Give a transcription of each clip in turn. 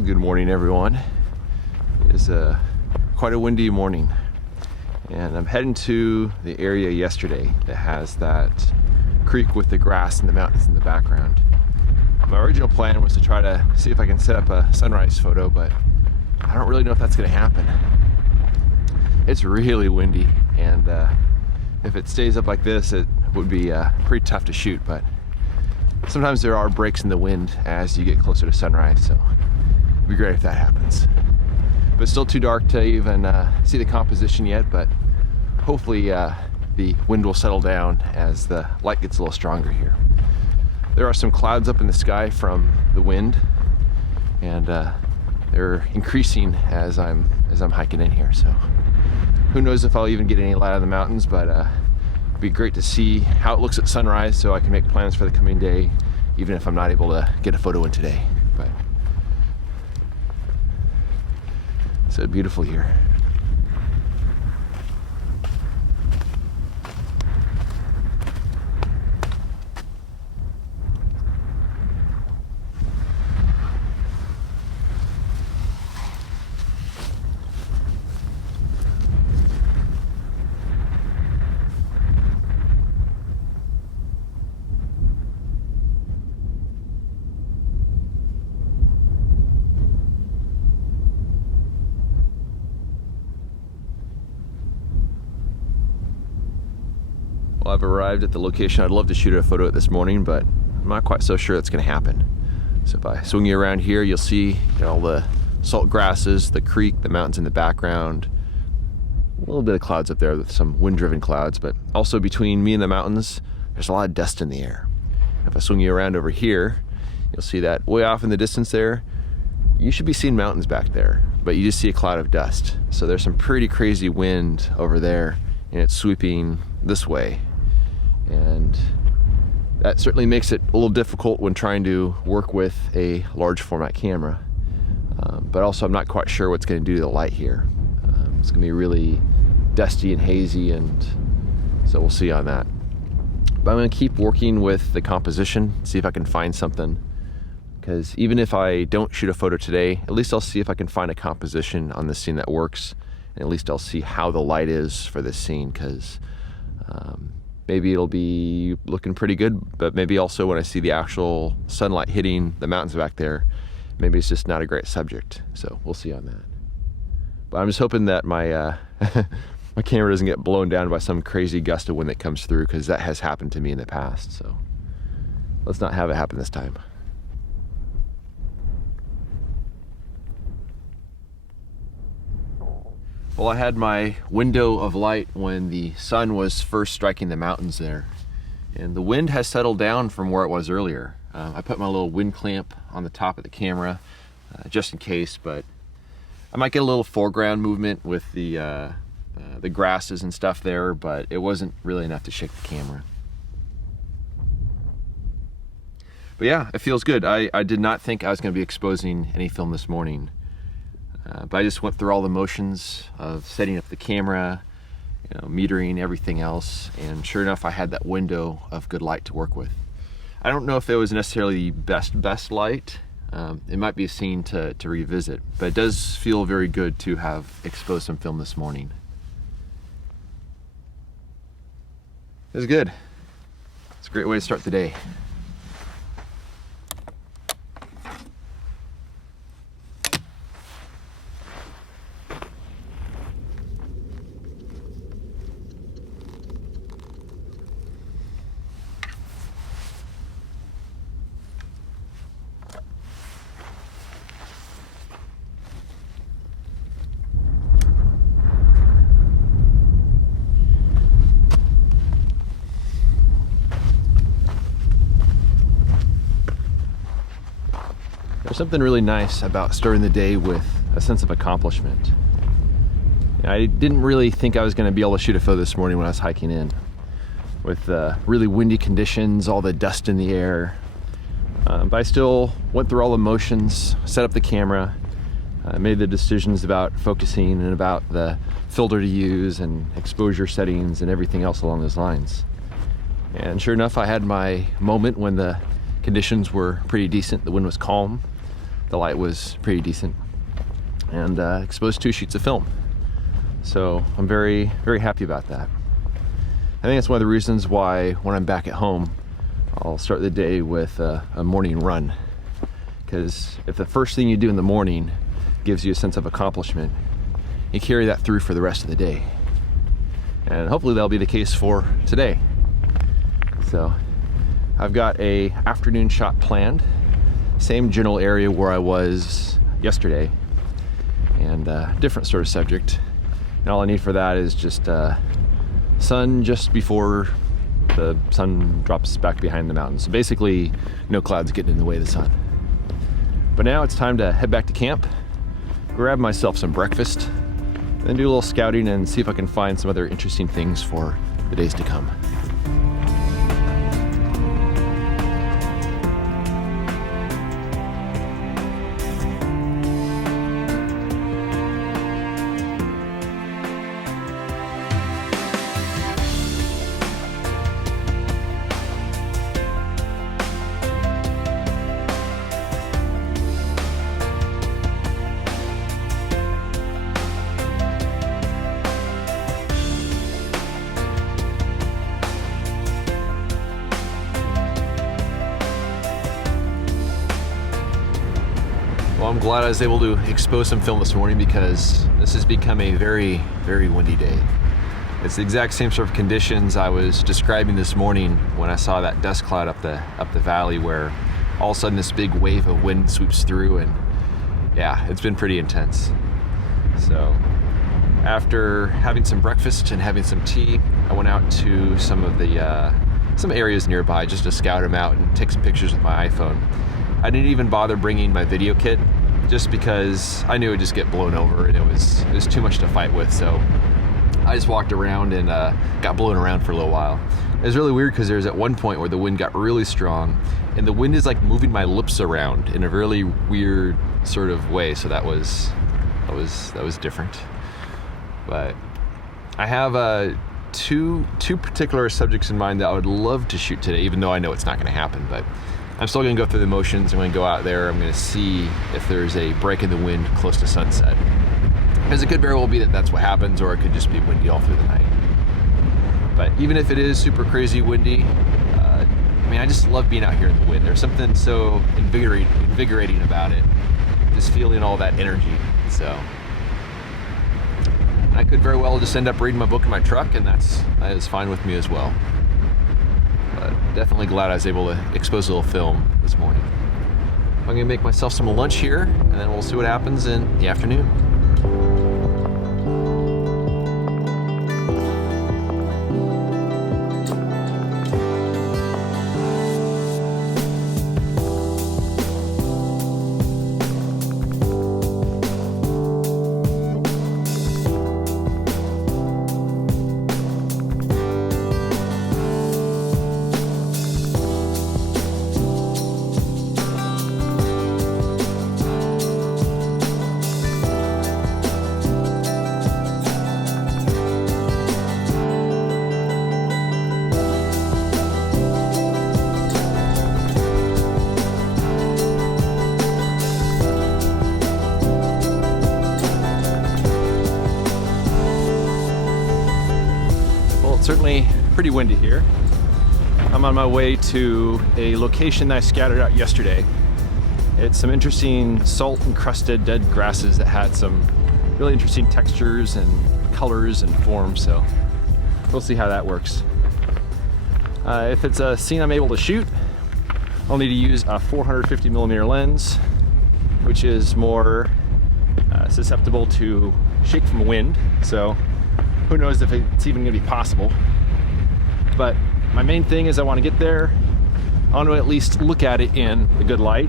Well, good morning, everyone. It is quite a windy morning, and I'm heading to the area yesterday that has that creek with the grass and the mountains in the background. My original plan was to try to see if I can set up a sunrise photo, but I don't really know if that's going to happen. It's really windy, and if it stays up like this, it would be pretty tough to shoot, but sometimes there are breaks in the wind as you get closer to sunrise, so it'd be great if that happens. But it's still too dark to even see the composition yet, but hopefully the wind will settle down as the light gets a little stronger here. There are some clouds up in the sky from the wind, and they're increasing as I'm hiking in here, so who knows if I'll even get any light on the mountains, but it'd be great to see how it looks at sunrise so I can make plans for the coming day, even if I'm not able to get a photo in today. But it's so beautiful here. Well, I've arrived at the location I'd love to shoot a photo at this morning, but I'm not quite so sure that's going to happen. So if I swing you around here, you'll see all the salt grasses, the creek, the mountains in the background, a little bit of clouds up there with some wind-driven clouds, but also between me and the mountains, there's a lot of dust in the air. If I swing you around over here, you'll see that way off in the distance there, you should be seeing mountains back there, but you just see a cloud of dust. So there's some pretty crazy wind over there, and it's sweeping this way. And that certainly makes it a little difficult when trying to work with a large format camera. But also I'm not quite sure what's going to do to the light here. It's going to be really dusty and hazy, and so we'll see on that. But I'm going to keep working with the composition, see if I can find something. Because even if I don't shoot a photo today, at least I'll see if I can find a composition on this scene that works. And at least I'll see how the light is for this scene, because maybe it'll be looking pretty good, but maybe also when I see the actual sunlight hitting the mountains back there, maybe it's just not a great subject. So we'll see on that. But I'm just hoping that my my camera doesn't get blown down by some crazy gust of wind that comes through, because that has happened to me in the past. So let's not have it happen this time. Well, I had my window of light when the sun was first striking the mountains there, and the wind has settled down from where it was earlier. I put my little wind clamp on the top of the camera just in case, but I might get a little foreground movement with the grasses and stuff there, but it wasn't really enough to shake the camera. But yeah, it feels good. I did not think I was going to be exposing any film this morning. But I just went through all the motions of setting up the camera, metering, everything else, and sure enough, I had that window of good light to work with. I don't know if it was necessarily the best light. It might be a scene to revisit, but it does feel very good to have exposed some film this morning. It was good. It's a great way to start the day. There's something really nice about starting the day with a sense of accomplishment. I didn't really think I was going to be able to shoot a photo this morning when I was hiking in. With really windy conditions, all the dust in the air. But I still went through all the motions, set up the camera, made the decisions about focusing and about the filter to use and exposure settings and everything else along those lines. And sure enough, I had my moment when the conditions were pretty decent. The wind was calm. the light was pretty decent, and exposed 2 sheets of film. So I'm very, very happy about that. I think that's one of the reasons why when I'm back at home, I'll start the day with a morning run. Because if the first thing you do in the morning gives you a sense of accomplishment, you carry that through for the rest of the day. And hopefully that'll be the case for today. So I've got a afternoon shot planned, same general area where I was yesterday, and different sort of subject. And all I need for that is just sun just before the sun drops back behind the mountains. So basically, no clouds getting in the way of the sun. But now it's time to head back to camp, grab myself some breakfast, then do a little scouting and see if I can find some other interesting things for the days to come. Well, I'm glad I was able to expose some film this morning because this has become a very, very windy day. It's the exact same sort of conditions I was describing this morning when I saw that dust cloud up the valley, where all of a sudden this big wave of wind sweeps through, and yeah, it's been pretty intense. So after having some breakfast and having some tea, I went out to some of the some areas nearby just to scout them out and take some pictures with my iPhone. I didn't even bother bringing my video kit just because I knew it would just get blown over and it was too much to fight with. So I just walked around and got blown around for a little while. It was really weird because there was at one point where the wind got really strong and the wind is like moving my lips around in a really weird sort of way. So that was different. But I have two particular subjects in mind that I would love to shoot today, even though I know it's not going to happen. But I'm still going to go through the motions. I'm going to go out there. I'm going to see if there's a break in the wind close to sunset. Because it could very well be that that's what happens, or it could just be windy all through the night. But even if it is super crazy windy, I just love being out here in the wind. There's something so invigorating about it. Just feeling all that energy. So I could very well just end up reading my book in my truck, and that is fine with me as well. But definitely glad I was able to expose a little film this morning. I'm gonna make myself some lunch here, and then we'll see what happens in the afternoon. Certainly pretty windy here. I'm on my way to a location that I scouted out yesterday. It's some interesting salt encrusted dead grasses that had some really interesting textures and colors and forms, so we'll see how that works. If it's a scene I'm able to shoot, I'll need to use a 450mm lens, which is more susceptible to shake from wind, so who knows if it's even gonna be possible. But my main thing is I wanna get there, I want to at least look at it in the good light.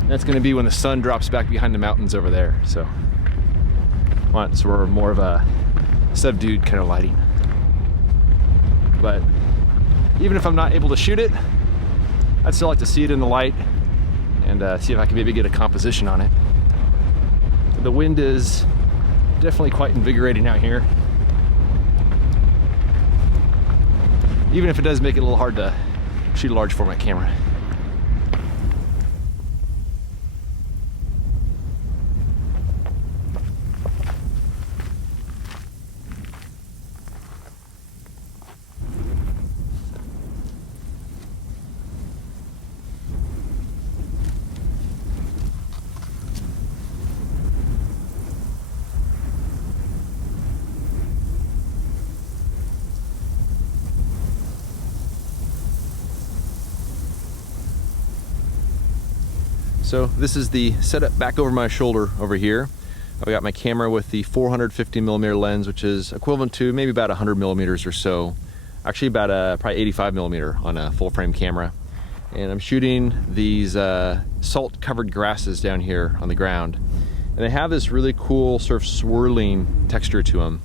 And that's gonna be when the sun drops back behind the mountains over there. So I want sort of more of a subdued kind of lighting. But even if I'm not able to shoot it, I'd still like to see it in the light and see if I can maybe get a composition on it. The wind is definitely quite invigorating out here. Even if it does make it a little hard to shoot a large format camera. So this is the setup back over my shoulder over here. I've got my camera with the 450mm lens, which is equivalent to maybe about 100mm or so. Actually about probably 85mm on a full frame camera. And I'm shooting these salt covered grasses down here on the ground. And they have this really cool sort of swirling texture to them.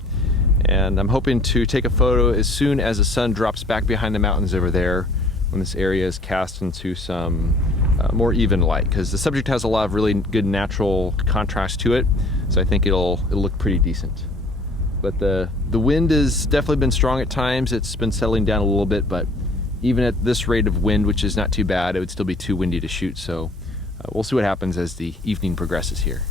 And I'm hoping to take a photo as soon as the sun drops back behind the mountains over there, when this area is cast into some more even light, because the subject has a lot of really good natural contrast to it, so I think it'll look pretty decent. But the wind has definitely been strong at times. It's been settling down a little bit, but even at this rate of wind, which is not too bad, it would still be too windy to shoot, so we'll see what happens as the evening progresses here.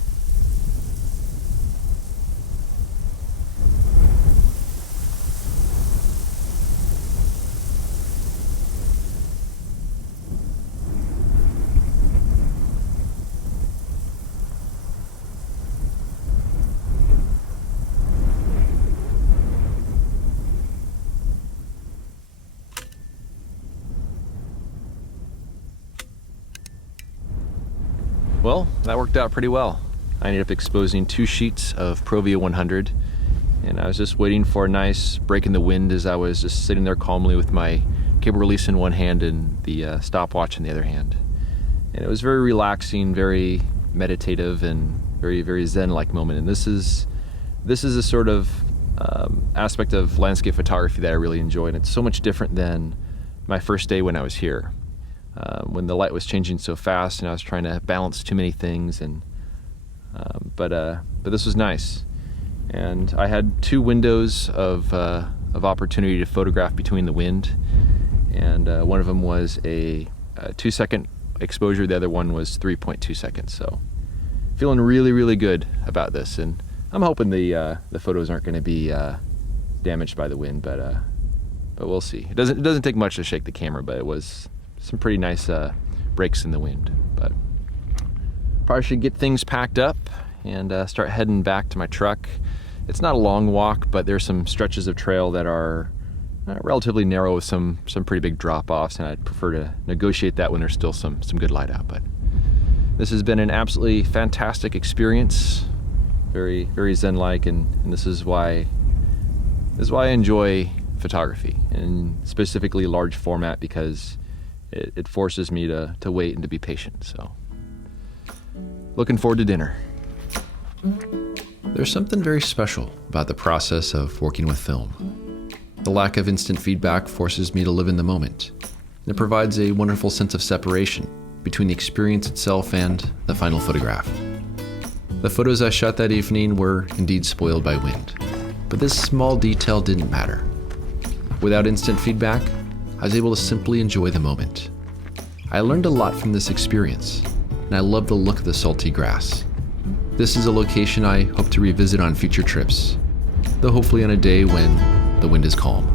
Well, that worked out pretty well. I ended up exposing 2 sheets of Provia 100, and I was just waiting for a nice break in the wind as I was just sitting there calmly with my cable release in one hand and the stopwatch in the other hand. And it was very relaxing, very meditative, and very, very zen-like moment. And this is a sort of aspect of landscape photography that I really enjoy, and it's so much different than my first day when I was here. When the light was changing so fast and I was trying to balance too many things, and but this was nice. And I had 2 windows of opportunity to photograph between the wind, and one of them was a 2-second exposure, the other one was 3.2 seconds. So feeling really, really good about this, and I'm hoping the photos aren't going to be damaged by the wind, but we'll see. It doesn't take much to shake the camera, but it was some pretty nice breaks in the wind. But probably should get things packed up and start heading back to my truck. It's not a long walk, but there's some stretches of trail that are relatively narrow with some pretty big drop-offs, and I'd prefer to negotiate that when there's still some good light out. But this has been an absolutely fantastic experience, very, very zen-like, and this is why I enjoy photography, and specifically large format, because it forces me to wait and to be patient. So looking forward to dinner. There's something very special about the process of working with film. The lack of instant feedback forces me to live in the moment, and it provides a wonderful sense of separation between the experience itself and the final photograph. The photos I shot that evening were indeed spoiled by wind, but this small detail didn't matter. Without instant feedback, I was able to simply enjoy the moment. I learned a lot from this experience, and I love the look of the salty grass. This is a location I hope to revisit on future trips, though hopefully on a day when the wind is calm.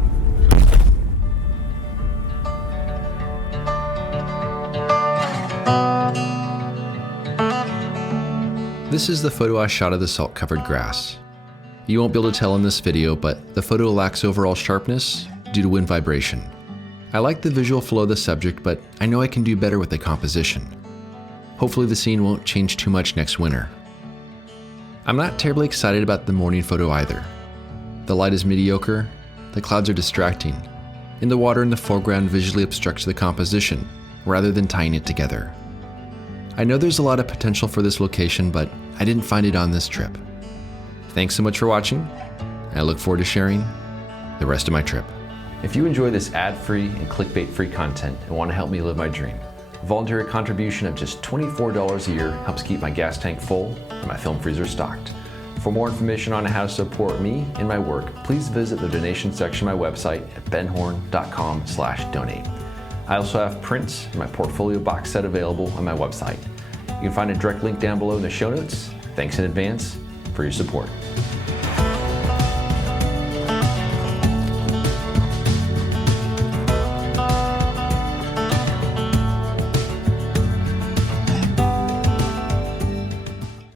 This is the photo I shot of the salt-covered grass. You won't be able to tell in this video, but the photo lacks overall sharpness due to wind vibration. I like the visual flow of the subject, but I know I can do better with the composition. Hopefully the scene won't change too much next winter. I'm not terribly excited about the morning photo either. The light is mediocre, the clouds are distracting, and the water in the foreground visually obstructs the composition, rather than tying it together. I know there's a lot of potential for this location, but I didn't find it on this trip. Thanks so much for watching, and I look forward to sharing the rest of my trip. If you enjoy this ad-free and clickbait-free content and want to help me live my dream, a voluntary contribution of just $24 a year helps keep my gas tank full and my film freezer stocked. For more information on how to support me and my work, please visit the donation section of my website at benhorn.com/donate. I also have prints and my portfolio box set available on my website. You can find a direct link down below in the show notes. Thanks in advance for your support.